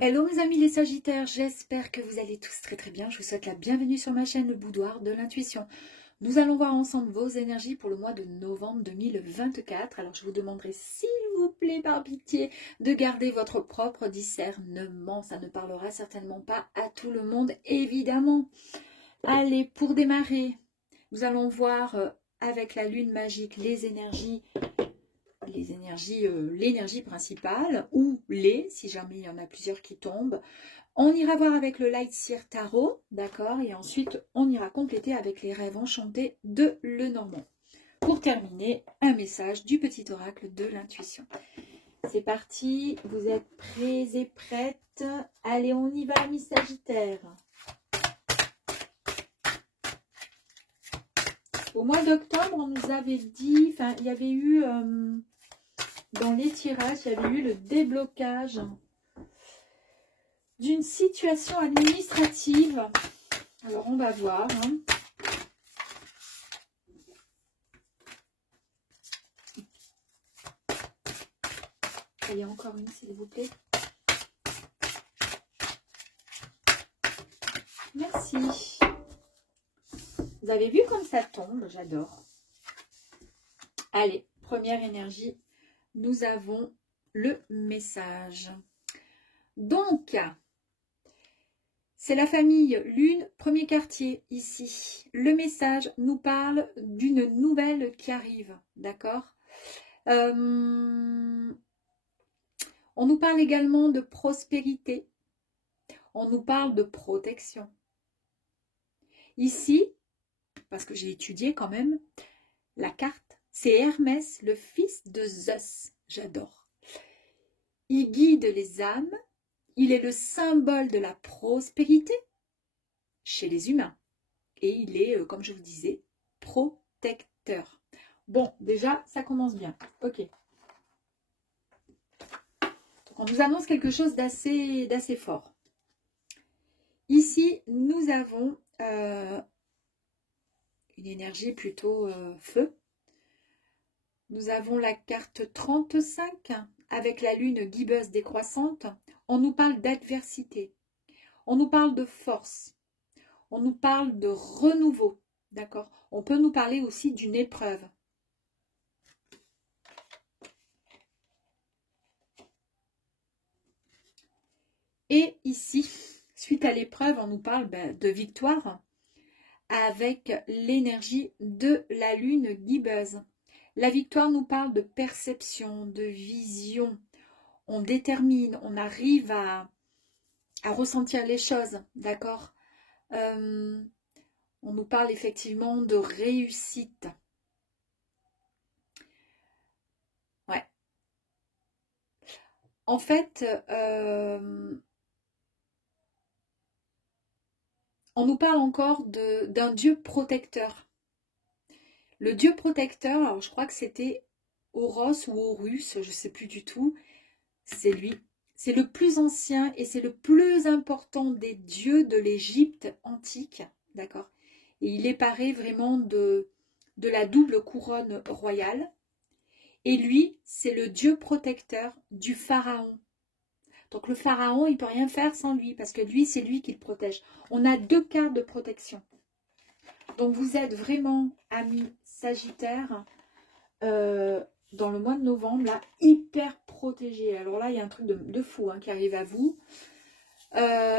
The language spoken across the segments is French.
Hello mes amis les Sagittaires, j'espère que vous allez tous très bien. Je vous souhaite la bienvenue sur ma chaîne Le Boudoir de l'Intuition. Nous allons voir ensemble vos énergies pour le mois de novembre 2024. Alors je vous demanderai s'il vous plaît par pitié de garder votre propre discernement. Ça ne parlera certainement pas à tout le monde évidemment. Allez, pour démarrer, nous allons voir avec la lune magique l'énergie principale, ou si jamais il y en a plusieurs qui tombent. On ira voir avec le Light Seer Tarot, d'accord, et ensuite on ira compléter avec les rêves enchantés de Lenormand. Pour terminer, un message du petit oracle de l'intuition. C'est parti, vous êtes prêts et prêtes? Allez, on y va, mes Sagittaires. Au mois d'octobre, on nous avait dit, enfin, il y avait eu... dans les tirages, il y avait eu le déblocage d'une situation administrative. Alors, on va voir. Allez, encore une, s'il vous plaît. Merci. Vous avez vu comme ça tombe? J'adore. Allez, première énergie. Nous avons le message. Donc, c'est la famille Lune, premier quartier ici. Le message nous parle d'une nouvelle qui arrive, d'accord? On nous parle également de prospérité. On nous parle de protection. Ici, parce que j'ai étudié quand même, la carte, c'est Hermès, le fils de Zeus. J'adore. Il guide les âmes. Il est le symbole de la prospérité chez les humains. Et il est, comme je vous disais, protecteur. Bon, déjà, ça commence bien. Ok. Donc, on nous annonce quelque chose d'assez fort. Ici, nous avons une énergie plutôt feu. Nous avons la carte 35 avec la lune guibeuse décroissante. On nous parle d'adversité. On nous parle de force. On nous parle de renouveau. D'accord? On peut nous parler aussi d'une épreuve. Et ici, suite à l'épreuve, on nous parle de victoire avec l'énergie de la lune guibeuse. La victoire nous parle de perception, de vision. On détermine, on arrive à ressentir les choses, d'accord? On nous parle effectivement de réussite. Ouais. En fait, on nous parle encore d'un dieu protecteur. Le dieu protecteur, alors je crois que c'était Horus ou Horus, je ne sais plus du tout, c'est lui. C'est le plus ancien et c'est le plus important des dieux de l'Égypte antique, d'accord? Et il est paré vraiment de la double couronne royale. Et lui, c'est le dieu protecteur du pharaon. Donc le pharaon, il ne peut rien faire sans lui, parce que lui, c'est lui qui le protège. On a deux cartes de protection. Donc vous êtes vraiment, amis Sagittaires, dans le mois de novembre, là, hyper protégés. Alors là, il y a un truc de fou qui arrive à vous.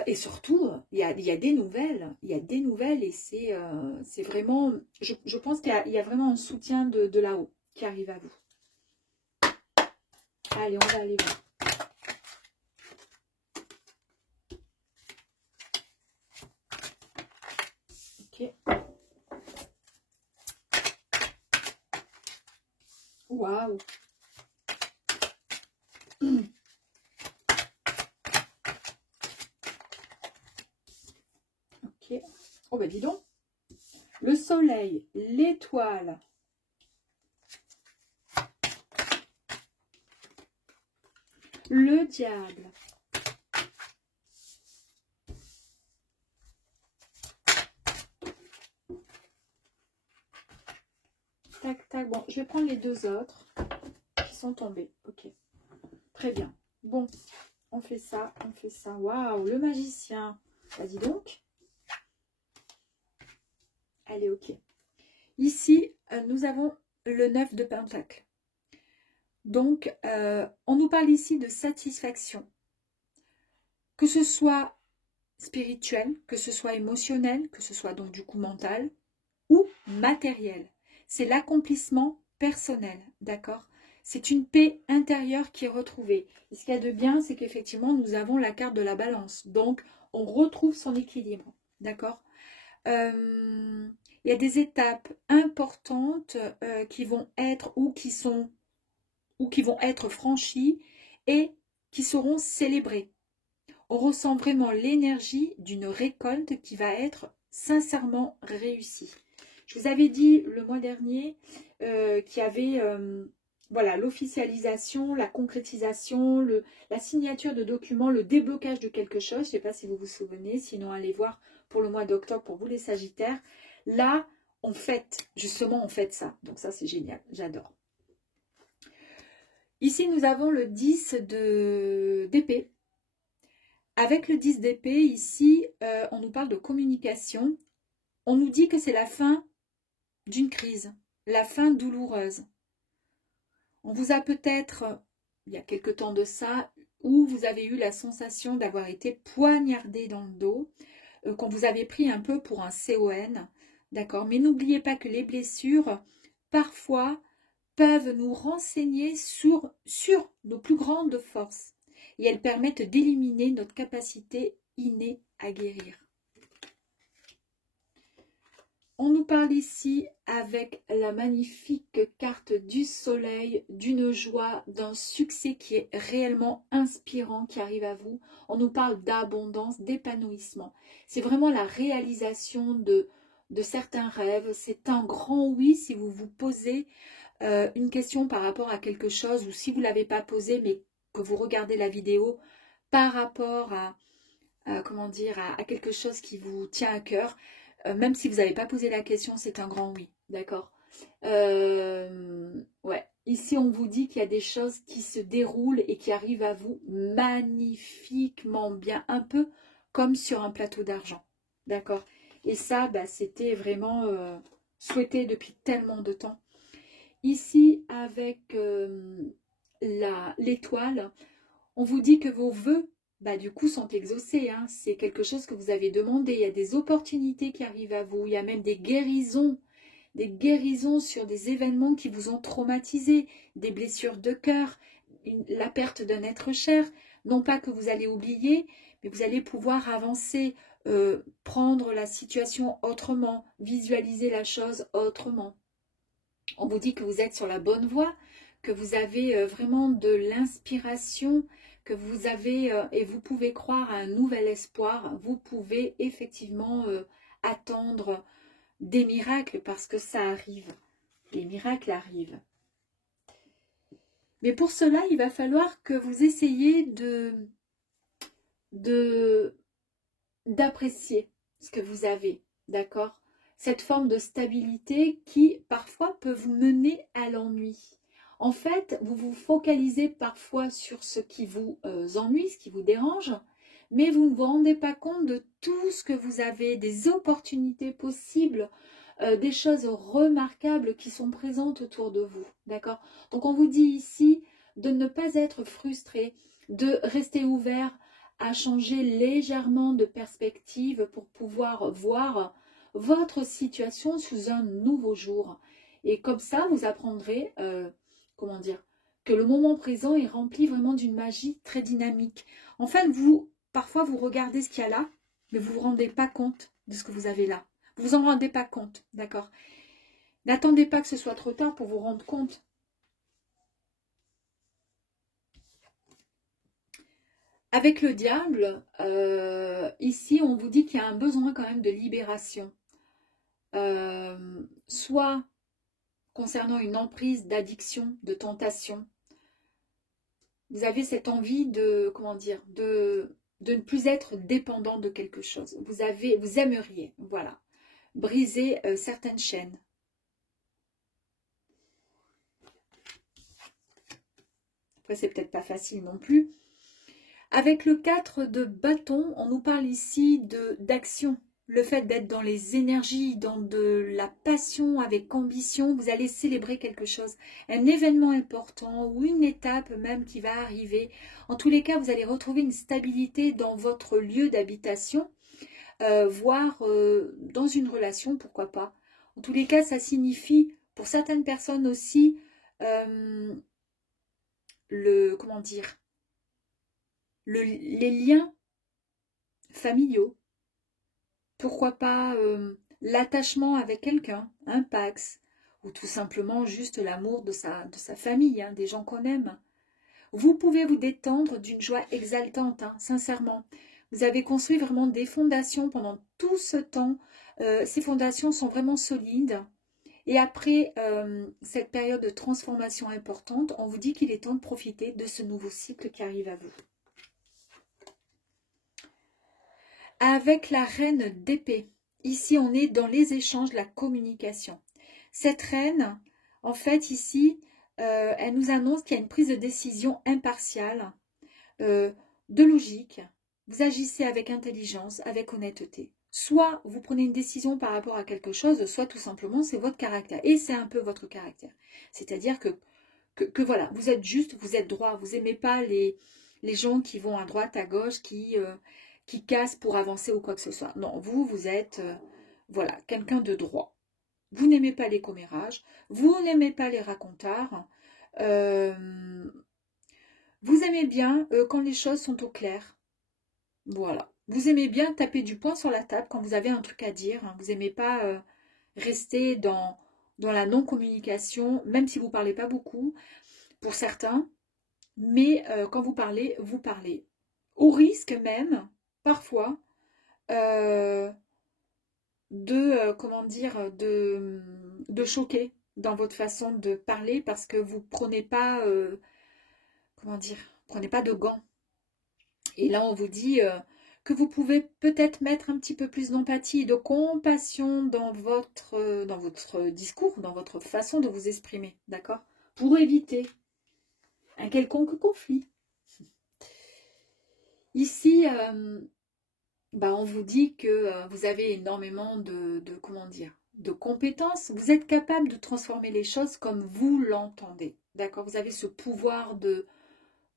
Et surtout, il y a des nouvelles. Il y a des nouvelles et c'est vraiment... Je pense qu'il y a vraiment un soutien de là-haut qui arrive à vous. Allez, on va aller voir. Ok. Waouh. Ok. Oh ben dis donc. Le soleil, l'étoile. Le diable. Tac, tac. Bon, je vais prendre les deux autres qui sont tombés. Ok. Très bien. Bon, on fait ça, on fait ça. Waouh, le magicien. Bah, dis donc. Allez, ok. Ici, nous avons le 9 de Pentacle. Donc, on nous parle ici de satisfaction. Que ce soit spirituel, que ce soit émotionnel, que ce soit donc du coup mental ou matériel. C'est l'accomplissement personnel, d'accord? C'est une paix intérieure qui est retrouvée. Et ce qu'il y a de bien, c'est qu'effectivement, nous avons la carte de la balance. Donc, on retrouve son équilibre, d'accord? Il y a des étapes importantes qui vont être ou qui vont être franchies et qui seront célébrées. On ressent vraiment l'énergie d'une récolte qui va être sincèrement réussie. Je vous avais dit le mois dernier qu'il y avait voilà, l'officialisation, la concrétisation, la signature de documents, le déblocage de quelque chose. Je ne sais pas si vous vous souvenez, sinon allez voir pour le mois d'octobre pour vous les Sagittaires. Là, on fête, justement on fête ça. Donc ça c'est génial, j'adore. Ici nous avons le 10 d'épée. Avec le 10 d'épée, ici, on nous parle de communication. On nous dit que c'est la fin d'une crise, la fin douloureuse. On vous a peut-être, il y a quelque temps de ça, où vous avez eu la sensation d'avoir été poignardé dans le dos, qu'on vous avait pris un peu pour un CON, d'accord? Mais n'oubliez pas que les blessures, parfois, peuvent nous renseigner sur nos plus grandes forces. Et elles permettent d'éliminer notre capacité innée à guérir. On nous parle ici avec la magnifique carte du soleil, d'une joie, d'un succès qui est réellement inspirant, qui arrive à vous. On nous parle d'abondance, d'épanouissement. C'est vraiment la réalisation de certains rêves. C'est un grand oui si vous vous posez une question par rapport à quelque chose, ou si vous ne l'avez pas posé, mais que vous regardez la vidéo par rapport comment dire, à quelque chose qui vous tient à cœur. Même si vous n'avez pas posé la question, c'est un grand oui, d'accord? Ouais. Ici, on vous dit qu'il y a des choses qui se déroulent et qui arrivent à vous magnifiquement bien, un peu comme sur un plateau d'argent, d'accord? Et ça, bah, c'était vraiment souhaité depuis tellement de temps. Ici, avec l'étoile, on vous dit que vos vœux, bah, du coup, sont exaucés. Hein. C'est quelque chose que vous avez demandé. Il y a des opportunités qui arrivent à vous. Il y a même des guérisons sur des événements qui vous ont traumatisé, des blessures de cœur, la perte d'un être cher. Non pas que vous allez oublier, mais vous allez pouvoir avancer, prendre la situation autrement, visualiser la chose autrement. On vous dit que vous êtes sur la bonne voie, que vous avez vraiment de l'inspiration, que vous avez, et vous pouvez croire à un nouvel espoir. Vous pouvez effectivement attendre des miracles parce que ça arrive. Les miracles arrivent. Mais pour cela, il va falloir que vous essayiez d'apprécier ce que vous avez, d'accord? Cette forme de stabilité qui, parfois, peut vous mener à l'ennui. En fait, vous vous focalisez parfois sur ce qui vous ennuie, ce qui vous dérange, mais vous ne vous rendez pas compte de tout ce que vous avez, des opportunités possibles, des choses remarquables qui sont présentes autour de vous, d'accord? Donc, on vous dit ici de ne pas être frustré, de rester ouvert à changer légèrement de perspective pour pouvoir voir votre situation sous un nouveau jour. Et comme ça, vous apprendrez, comment dire, que le moment présent est rempli vraiment d'une magie très dynamique. En fait, parfois, vous regardez ce qu'il y a là, mais vous ne vous rendez pas compte de ce que vous avez là. Vous vous en rendez pas compte, d'accord? N'attendez pas que ce soit trop tard pour vous rendre compte. Avec le diable, ici, on vous dit qu'il y a un besoin quand même de libération. Soit concernant une emprise, d'addiction, de tentation. Vous avez cette envie de, comment dire, de ne plus être dépendant de quelque chose. Vous aimeriez, voilà, briser certaines chaînes. Après, c'est peut-être pas facile non plus. Avec le 4 de bâton, on nous parle ici d'action. Le fait d'être dans les énergies, dans de la passion, avec ambition, vous allez célébrer quelque chose. Un événement important ou une étape même qui va arriver. En tous les cas, vous allez retrouver une stabilité dans votre lieu d'habitation, voire dans une relation, pourquoi pas. En tous les cas, ça signifie, pour certaines personnes aussi, comment dire, les liens familiaux. Pourquoi pas l'attachement avec quelqu'un, un pax, ou tout simplement juste l'amour de sa famille, hein, des gens qu'on aime. Vous pouvez vous détendre d'une joie exaltante, hein, sincèrement. Vous avez construit vraiment des fondations pendant tout ce temps. Ces fondations sont vraiment solides. Et après cette période de transformation importante, on vous dit qu'il est temps de profiter de ce nouveau cycle qui arrive à vous. Avec la reine d'épée, ici on est dans les échanges, la communication. Cette reine, en fait ici, elle nous annonce qu'il y a une prise de décision impartiale, de logique. Vous agissez avec intelligence, avec honnêteté. Soit vous prenez une décision par rapport à quelque chose, soit tout simplement c'est votre caractère. Et c'est un peu votre caractère. C'est-à-dire que voilà, vous êtes juste, vous êtes droit. Vous n'aimez pas les gens qui vont à droite, à gauche, qui cassent pour avancer ou quoi que ce soit. Non, vous êtes voilà, quelqu'un de droit. Vous n'aimez pas les commérages, vous n'aimez pas les racontards. Vous aimez bien quand les choses sont au clair. Voilà. Vous aimez bien taper du poing sur la table quand vous avez un truc à dire. Hein. Vous n'aimez pas rester dans la non-communication, même si vous ne parlez pas beaucoup, pour certains. Mais quand vous parlez, vous parlez. Au risque même, parfois, comment dire, de choquer dans votre façon de parler parce que vous prenez pas, comment dire, prenez pas de gants. Et là, on vous dit que vous pouvez peut-être mettre un petit peu plus d'empathie et de compassion dans votre discours, dans votre façon de vous exprimer, d'accord? Pour éviter un quelconque conflit. Ici, on vous dit que vous avez énormément comment dire, de compétences. Vous êtes capable de transformer les choses comme vous l'entendez, d'accord? Vous avez ce pouvoir de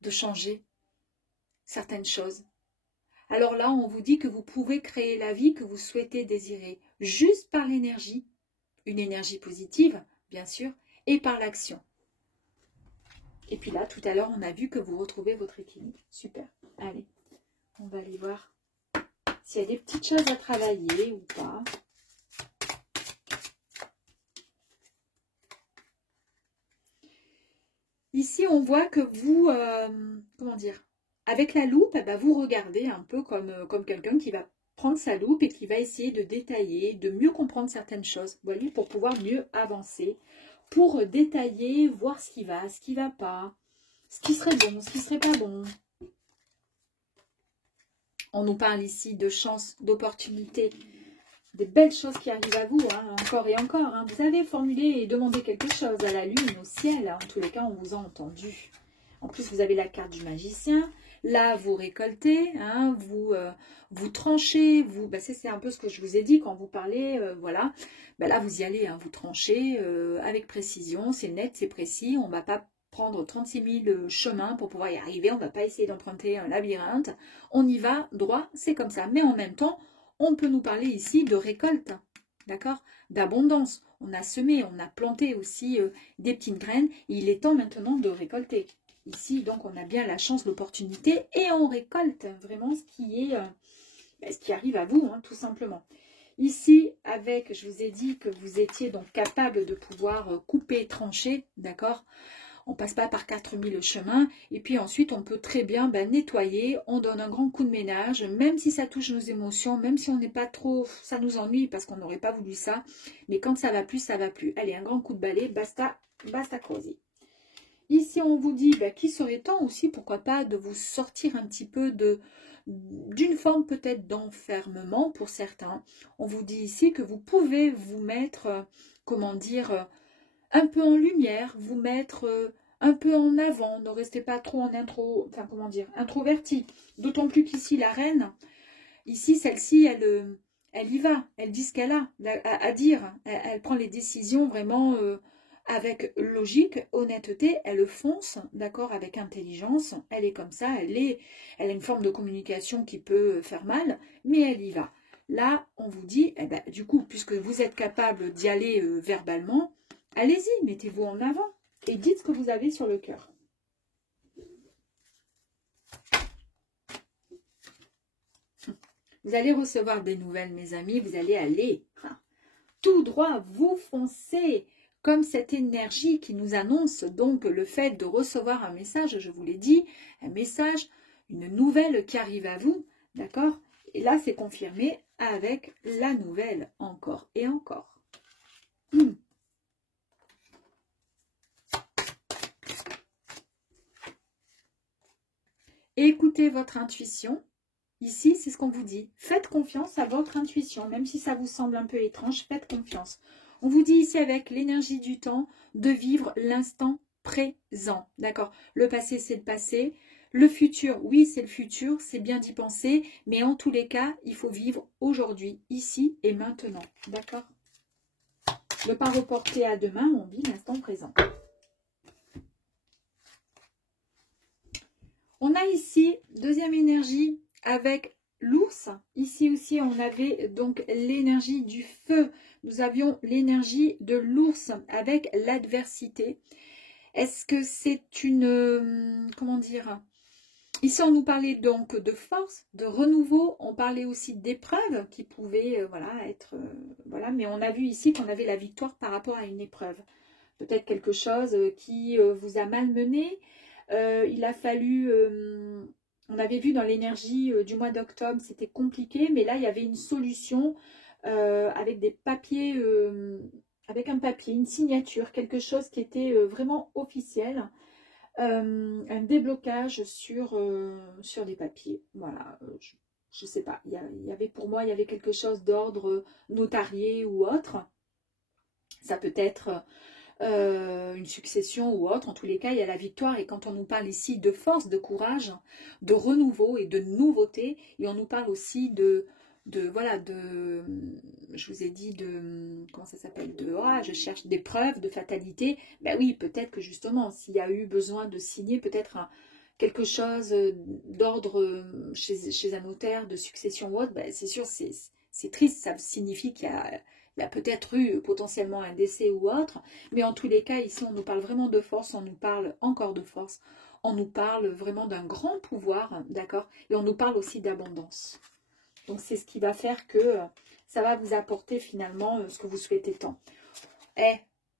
changer certaines choses. Alors là, on vous dit que vous pouvez créer la vie que vous souhaitez désirer, juste par l'énergie, une énergie positive, bien sûr, et par l'action. Et puis là, tout à l'heure, on a vu que vous retrouvez votre équilibre. Super. Allez, on va aller voir s'il y a des petites choses à travailler ou pas. Ici, on voit que vous, comment dire, avec la loupe, vous regardez un peu comme quelqu'un qui va prendre sa loupe et qui va essayer de détailler, de mieux comprendre certaines choses, vous voyez, pour pouvoir mieux avancer, pour détailler, voir ce qui va pas, ce qui serait bon, ce qui serait pas bon. On nous parle ici de chance, d'opportunités, des belles choses qui arrivent à vous, hein, encore et encore. Hein. Vous avez formulé et demandé quelque chose à la lune, au ciel. En tous les cas, on vous a entendu. En plus, vous avez la carte du magicien. Là, vous récoltez, hein, vous tranchez. C'est un peu ce que je vous ai dit quand vous parlez. Voilà. Là, vous y allez, hein, vous tranchez avec précision. C'est net, c'est précis. On ne va pas prendre 36 000 chemins pour pouvoir y arriver. On ne va pas essayer d'emprunter un labyrinthe. On y va droit, c'est comme ça. Mais en même temps, on peut nous parler ici de récolte, d'accord, d'abondance. On a semé, on a planté aussi des petites graines. Et il est temps maintenant de récolter. Ici, donc, on a bien la chance, l'opportunité et on récolte vraiment ce qui arrive à vous, hein, tout simplement. Ici, je vous ai dit que vous étiez donc capable de pouvoir couper, trancher, d'accord. On ne passe pas par 4000 chemins. Et puis ensuite, on peut très bien nettoyer. On donne un grand coup de ménage, même si ça touche nos émotions, même si on n'est pas trop... Ça nous ennuie parce qu'on n'aurait pas voulu ça. Mais quand ça va plus, ça va plus. Allez, un grand coup de balai, basta cosy. Ici, on vous dit qu'il serait temps aussi, pourquoi pas, de vous sortir un petit peu d'une forme peut-être d'enfermement pour certains. On vous dit ici que vous pouvez vous mettre, comment dire... un peu en lumière, vous mettre un peu en avant, ne restez pas trop en introverti. D'autant plus qu'ici, la reine, ici, celle-ci, elle y va, elle dit ce qu'elle a à dire. Elle prend les décisions vraiment avec logique, honnêteté, elle fonce, d'accord, avec intelligence. Elle est comme ça, elle a une forme de communication qui peut faire mal, mais elle y va. Là, on vous dit, eh ben, du coup, puisque vous êtes capable d'y aller verbalement, allez-y, mettez-vous en avant et dites ce que vous avez sur le cœur. Vous allez recevoir des nouvelles, mes amis, vous allez aller tout droit, vous foncez comme cette énergie qui nous annonce donc le fait de recevoir un message, je vous l'ai dit, un message, une nouvelle qui arrive à vous, d'accord? Et là, c'est confirmé avec la nouvelle, encore et encore. Écoutez votre intuition. Ici, c'est ce qu'on vous dit. Faites confiance à votre intuition, même si ça vous semble un peu étrange, faites confiance. On vous dit ici avec l'énergie du temps de vivre l'instant présent. D'accord? Le passé, c'est le passé. Le futur, oui, c'est le futur, c'est bien d'y penser, mais en tous les cas, il faut vivre aujourd'hui, ici et maintenant. D'accord? Ne pas reporter à demain, on vit l'instant présent. On a ici, deuxième énergie, avec l'ours. Ici aussi, on avait donc l'énergie du feu. Nous avions l'énergie de l'ours avec l'adversité. Est-ce que c'est une... comment dire? Ici, on nous parlait donc de force, de renouveau. On parlait aussi d'épreuves qui pouvaient voilà, être... voilà. Mais on a vu ici qu'on avait la victoire par rapport à une épreuve. Peut-être quelque chose qui vous a malmené. Il a fallu... on avait vu dans l'énergie du mois d'octobre, c'était compliqué, mais là, il y avait une solution avec des papiers, avec un papier, une signature, quelque chose qui était vraiment officiel, un déblocage sur des papiers. Voilà, je ne sais pas, il y avait pour moi, il y avait quelque chose d'ordre notarié ou autre. Ça peut être... une succession ou autre, en tous les cas, il y a la victoire. Et quand on nous parle ici de force, de courage, de renouveau et de nouveauté, et on nous parle aussi voilà, je vous ai dit comment ça s'appelle, je cherche des preuves de fatalité. Ben oui, peut-être que justement, s'il y a eu besoin de signer peut-être quelque chose d'ordre chez un notaire, de succession ou autre, ben c'est sûr, c'est triste, ça signifie qu'il y a peut-être eu potentiellement un décès ou autre, mais en tous les cas, ici, on nous parle vraiment de force, on nous parle encore de force, on nous parle vraiment d'un grand pouvoir, d'accord? Et on nous parle aussi d'abondance. Donc, c'est ce qui va faire que ça va vous apporter finalement ce que vous souhaitez tant.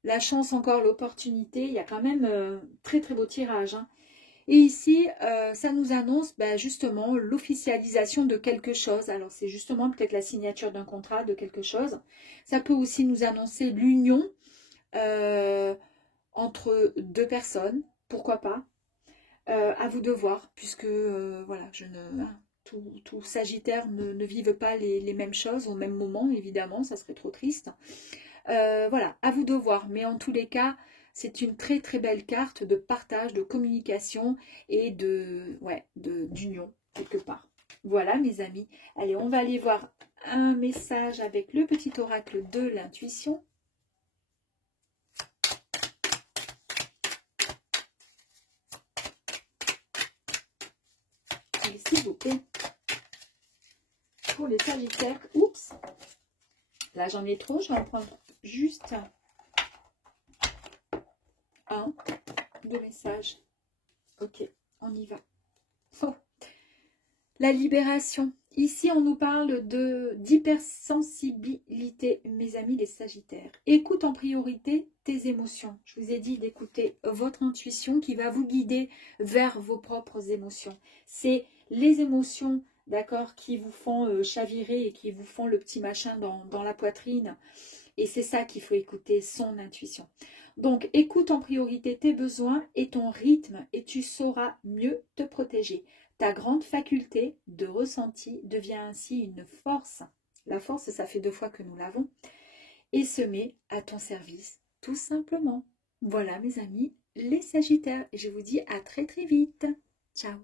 La chance, encore l'opportunité, il y a quand même très très beau tirage, hein. Et ici, ça nous annonce justement l'officialisation de quelque chose. Alors, c'est justement peut-être la signature d'un contrat, de quelque chose. Ça peut aussi nous annoncer l'union entre deux personnes. Pourquoi pas? À vous de voir, puisque voilà, tout Sagittaire ne vive pas les mêmes choses au même moment, évidemment, ça serait trop triste. Voilà, à vous de voir. Mais en tous les cas, c'est une très très belle carte de partage, de communication et d'union quelque part. Voilà mes amis. Allez, on va aller voir un message avec le petit oracle de l'intuition. Allez, s'il vous plaît. Pour les Sagittaires. Oups. Là, j'en ai trop. Je vais en prendre juste un, deux messages. Ok, on y va. Oh. La libération. Ici, on nous parle d'hypersensibilité, mes amis les Sagittaires. Écoute en priorité tes émotions. Je vous ai dit d'écouter votre intuition qui va vous guider vers vos propres émotions. C'est les émotions, d'accord, qui vous font chavirer et qui vous font le petit machin dans la poitrine. Et c'est ça qu'il faut écouter, son intuition. Donc, écoute en priorité tes besoins et ton rythme et tu sauras mieux te protéger. Ta grande faculté de ressenti devient ainsi une force. La force, ça fait 2 fois que nous l'avons. Et se met à ton service, tout simplement. Voilà, mes amis, les Sagittaires. Et je vous dis à très très vite. Ciao.